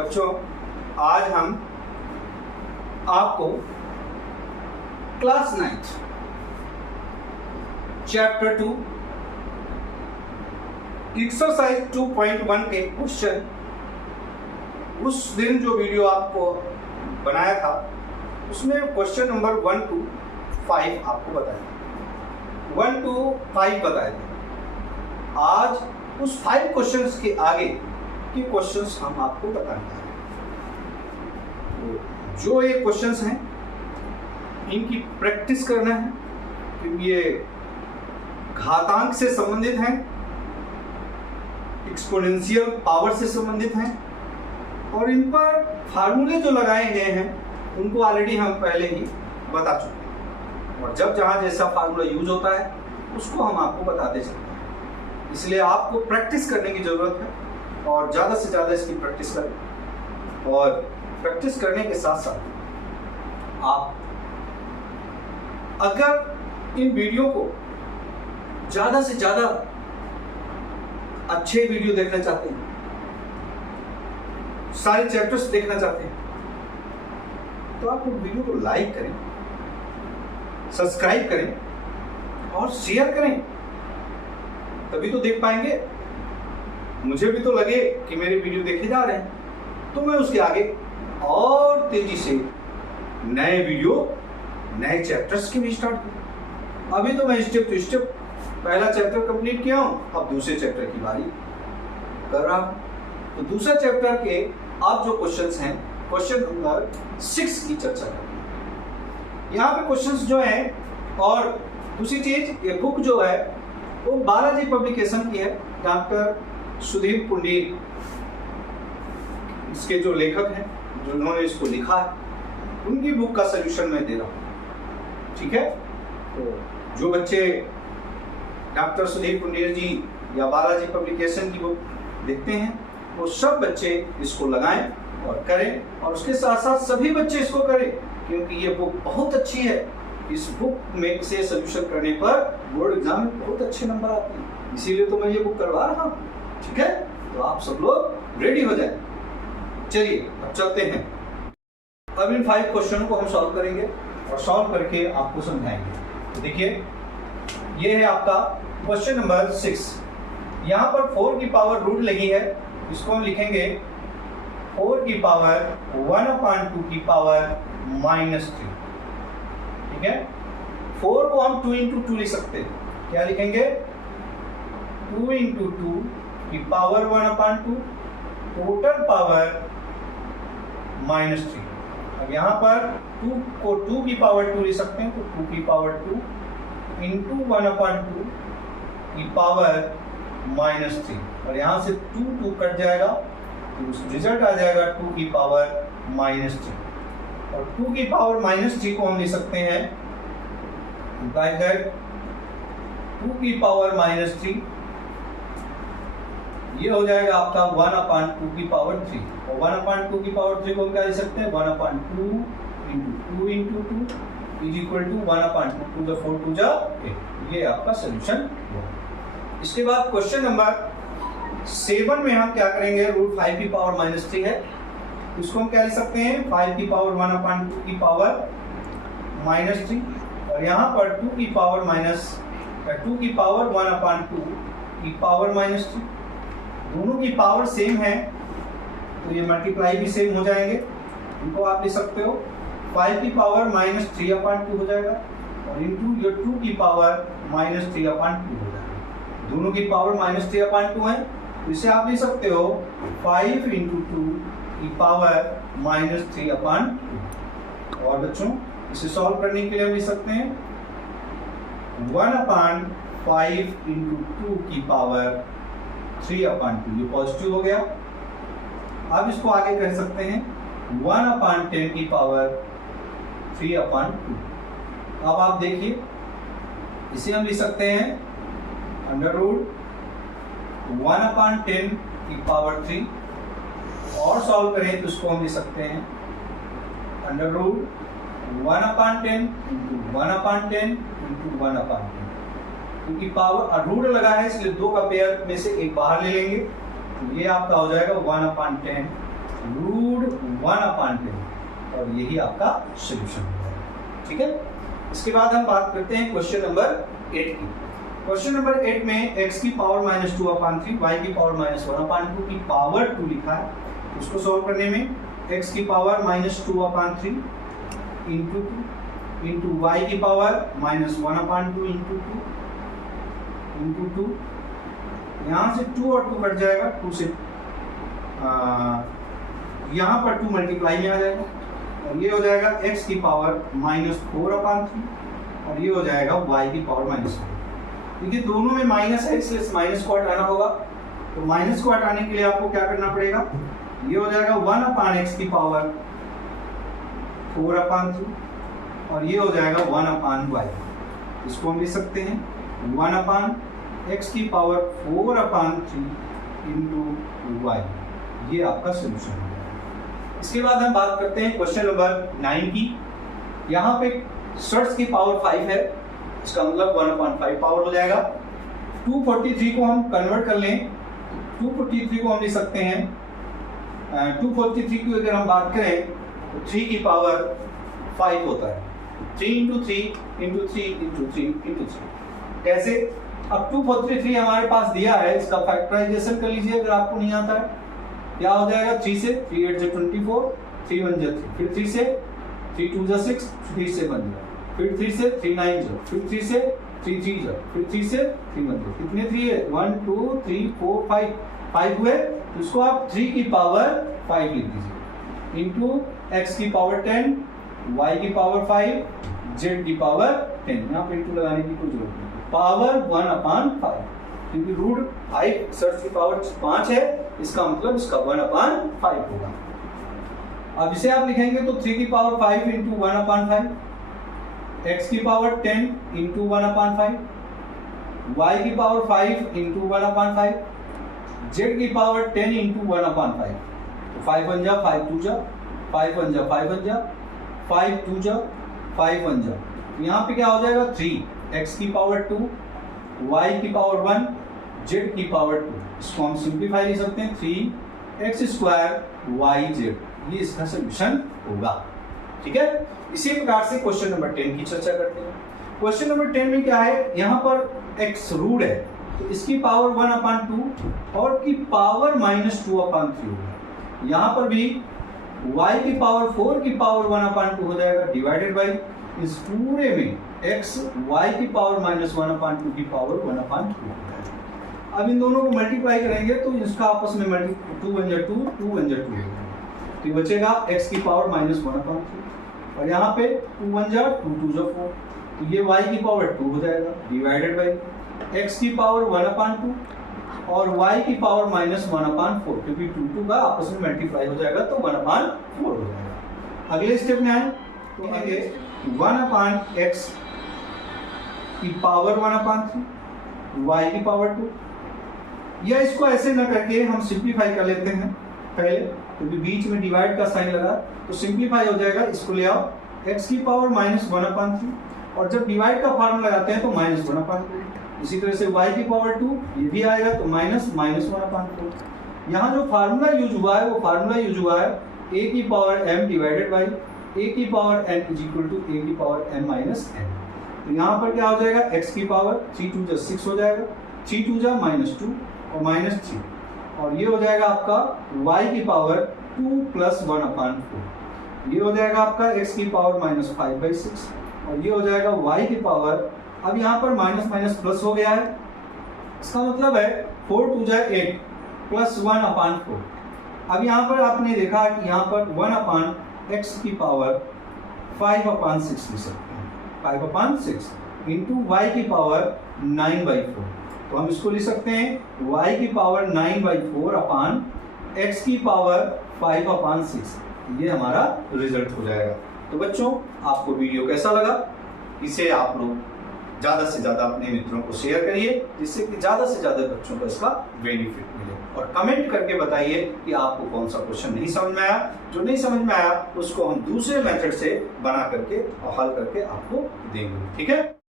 बच्चों, आज हम आपको क्लास 9 चैप्टर 2 एक्सरसाइज 2.1 के क्वेश्चन, उस दिन जो वीडियो आपको बनाया था उसमें क्वेश्चन नंबर 1 to 5 आपको बताया, 1 to 5 बताए थे। आज उस 5 क्वेश्चंस के आगे के क्वेश्चंस हम आपको बताने हैं। तो जो ये क्वेश्चंस हैं इनकी प्रैक्टिस करना है, क्योंकि ये घातांक से संबंधित हैं, एक्सपोनेंशियल पावर से संबंधित हैं, और इन पर फार्मूले जो लगाए गए हैं उनको ऑलरेडी हम पहले ही बता चुके हैं, और जब जहां जैसा फार्मूला यूज होता है उसको हम आपको बताते चलते हैं। इसलिए आपको प्रैक्टिस करने की जरूरत है और ज़्यादा से ज़्यादा इसकी प्रैक्टिस करें, और प्रैक्टिस करने के साथ साथ आप अगर इन वीडियो को ज़्यादा से ज़्यादा अच्छे वीडियो देखना चाहते हैं, सारे चैप्टर्स देखना चाहते हैं, तो आप वीडियो को लाइक करें, सब्सक्राइब करें और शेयर करें, तभी तो देख पाएंगे। मुझे भी तो लगे कि मेरे वीडियो देखे जा रहे हैं, तो मैं उसके आगे और तेजी से नए वीडियो, नए चैप्टर्स की भी स्टार्ट करूं। अभी तो मैं स्टेप टू स्टेप पहला चैप्टर कंप्लीट किया हूं, अब दूसरे चैप्टर की बारी कर रहा हूं। तो दूसरा चैप्टर के अब जो क्वेश्चंस हैं, क्वेश्चन नंबर 6 की चर्चा करें। यहाँ पे क्वेश्चंस जो हैं, और दूसरी चीज, ये बुक जो है वो बालाजी पब्लिकेशन की है, डॉक्टर सुधीर पुंडीर इसके जो लेखक हैं, जिन्होंने इसको लिखा है, उनकी बुक का सॉल्यूशन मैं दे रहा हूँ। ठीक है, तो जो बच्चे डॉक्टर सुधीर पुंडीर जी या बालाजी पब्लिकेशन की बुक देखते हैं वो सब बच्चे इसको लगाएं और करें, और उसके साथ साथ सभी बच्चे इसको करें, क्योंकि ये बुक बहुत अच्छी है। इस बुक में से सॉल्यूशन करने पर बोर्ड एग्जाम में बहुत अच्छे नंबर आते हैं, इसीलिए तो मैं ये बुक करवा रहा हूँ। ठीक है, तो आप सब लोग रेडी हो जाएं। चलिए अब चलते हैं। अब इन 5 क्वेश्चन को हम सॉल्व करेंगे और सॉल्व करके आपको समझाएंगे। तो देखिए, ये है आपका क्वेश्चन नंबर 6। यहाँ पर 4 की पावर रूट लगी है, इसको हम लिखेंगे 4 की पावर 1/2 की पावर -3। ठीक है, 4 को हम 2 × 2 लिख सकते हैं। क्या लिखेंगे? 2 × 2 की पावर 1/2, टोटल पावर -3। अब यहाँ पर 2 को 2 की पावर 2 लिख सकते हैं, तो 2 की पावर 2 × 1/2 की पावर -3, और यहाँ से 2 कट जाएगा, तो रिजल्ट आ जाएगा 2 की पावर -3। और 2 की पावर -3 को हम लिख सकते हैं बाय दैट 2 की पावर -3, ये हो जाएगा आपका 1/2 की पावर 3, और 1/2 की पावर 3 को हम क्या लिख सकते हैं? 1/2 × 2 × 2 इज इक्वल टू 1/2, 2 × 4 2 8। ये आपका सोल्यूशन हुआ। इसके बाद क्वेश्चन नंबर 7 में हम क्या करेंगे? रूट 5 की पावर -3 है, इसको हम क्या लिख सकते हैं? 5 की पावर 1/2 की पावर -3, और यहाँ पर 2 की पावर 1/2 की पावर -3। दोनों की पावर सेम है, तो ये मल्टीप्लाई भी सेम हो जाएंगे, इनको आप लिख सकते हो 5 की पावर -3/2 हो जाएगा, और इंटू ये 2 की पावर -3/2 हो जाएगा। दोनों की पावर -3/2 है, तो इसे आप लिख सकते हो 5 × 2 की पावर -3/2। और बच्चों, इसे सॉल्व करने के लिए हम लिख सकते हैं 1/5 × 2 की पावर 3/2, ये पॉजिटिव हो गया। अब इसको आगे कह सकते हैं 1/10 की पावर 3/2। अब आप देखिए, इसे हम लिख सकते हैं √1/10 की पावर 3, और सॉल्व करें तो इसको हम लिख सकते हैं √1/10 × 1/10 × 1/10। क्योंकि पावर रूट लगा है, इसलिए 2 का पेयर में से एक बाहर ले लेंगे, तो ये आपका हो जाएगा 1/10 √1/10 और यही आपका सोल्यूशन है। ठीक है, इसके बाद हम बात करते हैं क्वेश्चन नंबर 8 की। क्वेश्चन नंबर 8 में x की पावर -2/3, y की पावर -1/2 की पावर 2 लिखा है। उसको सॉल्व करने में x की पावर -2/3 इंटू 2 इंटू y की पावर -1/2 इंटू 2 यहाँ से 2 और 2 कट जाएगा, 2 से यहाँ पर 2 मल्टीप्लाई में आ जाएगा और ये हो जाएगा x की पावर -4/3 और ये हो जाएगा y की पावर -4। देखिए दोनों में माइनस है इसलिए इस माइनस को हटाना होगा। तो माइनस को हटाने के लिए आपको क्या करना पड़ेगा, ये हो जाएगा 1/x की पावर 4/3 और ये हो जाएगा 1/y। इसको हम लिख सकते हैं 1/x की पावर 4/3 इंटू y। ये आपका सोल्यूशन है। इसके बाद हम बात करते हैं क्वेश्चन नंबर 9 की। यहाँ पे शर्ट्स की पावर 5 है, इसका मतलब 1/5 पावर हो जाएगा। 243 को हम कन्वर्ट कर लें, 243 को हम लिख सकते हैं 243 की अगर हम बात करें तो 3 की पावर 5 होता है। 3 इंटू 3 इंटू 3 इंटू 3 इंटू 3 कैसे? अब 243 हमारे पास दिया है, इसका फैक्टराइजेशन कर लीजिए अगर आपको नहीं आता है। क्या हो जाएगा 3 से 3 8 से 24, 3 1 जा 3, फिर 3 से 3 2 जा 6, 3 से 1 जा, फिर 3 से 3 9 जा, फिर 3 से 3 3 जा, फिर 3 से 3 1 जा। कितने 3 है? 1 2 3 4 5 हुए। तो इसको आप 3 की पावर 5 लिख दीजिए इंटू x की पावर 10, y की पावर 5, z की पावर 10। यहाँ पे इंटू लगाने की कोई जरूरत नहीं, पावर 1/5 क्योंकि √5 सर्च की पावर 5 है, इसका मतलब इसका 1/5 होगा। अब इसे आप लिखेंगे तो 3 की पावर 5 इंटू 1/5, x की पावर 10 इंटू 1/5, y की पावर 5 इंटू 1/5, z की पावर 10 इंटू 1/5। तो 5 1 जा 5 2 जा 5 1 जा 5 1 जा 5 2 जा 5 1 जा। यहाँ पे क्या हो जाएगा 3 x की पावर 2, y की पावर 1, z की पावर 2। इसको हम सिंप्लीफाई लिख सकते हैं 3x² yz। ये इसका सोल्यूशन होगा। ठीक है, इसी प्रकार से क्वेश्चन नंबर 10 की चर्चा करते हैं। क्वेश्चन नंबर 10 में क्या है, यहाँ पर x रूट है तो इसकी पावर 1/2 और की पावर -2/3 होगा। यहाँ पर भी y की पावर 4 की पावर 1/2 हो जाएगा डिवाइडेड बाई इस पूरे में x y की पावर -1/2 की पावर 1/2 हो जाएगा। अब इन दोनों को मल्टीप्लाई करेंगे तो इसका आपस में 2 1 जा 2 2 1 जा 2 हो जाएगा। तो बचेगा x की पावर -1/3 और यहाँ पे 2 1 जा 2 2 जा 4। तो ये y की पावर 2 हो जाएगा डिवाइडेड बाई x की पावर 1/2 और y की पावर -1/4 क्योंकि 2 2 का आपस में मल्टीप्लाई हो जाएगा तो 1/4 हो जाएगा। अगले स्टेप में आए तो आगे 1/x की पावर 1/3 y की पावर 2, या इसको ऐसे न करके हम सिंप्लीफाई कर लेते हैं पहले क्योंकि बीच में डिवाइड का साइन लगा तो सिंप्लीफाई हो जाएगा। इसको ले आओ x की पावर -1/3 और जब डिवाइड का फॉर्मूला लगाते हैं तो -1/2। इसी तरह से y की पावर 2 ये भी आएगा तो -1/4। यहाँ जो फार्मूला यूज हुआ है वो फार्मूला यूज हुआ है a की power m divided by a की power n is equal to a की पावर m माइनस n। तो यहाँ पर क्या हो जाएगा x की पावर 3 2 जा 6 हो जाएगा, 3 2 जा -2 और -3 और ये हो जाएगा आपका y की पावर 2 + 1/4। ये हो जाएगा आपका x की पावर -5/6 और ये हो जाएगा y की पावर, अब यहाँ पर माइनस माइनस प्लस हो गया है, इसका मतलब है 4 2 जा 8 + 1/4। अब यहाँ पर आपने देखा कि यहाँ पर 1/x की पावर 5/6 लिख सकते हैं, 5/6 इंटू y की पावर 9/4। तो हम इसको लिख सकते हैं y की पावर 9/4 x की पावर 5/6। ये हमारा रिजल्ट हो जाएगा। तो बच्चों आपको वीडियो कैसा लगा, इसे आप लोग ज़्यादा से ज़्यादा अपने मित्रों को शेयर करिए जिससे कि ज़्यादा से ज़्यादा बच्चों को इसका बेनिफिट मिले और कमेंट करके बताइए कि आपको कौन सा क्वेश्चन नहीं समझ में आया। जो नहीं समझ में आया उसको हम दूसरे मेथड से बना करके और हल करके आपको देंगे। ठीक है।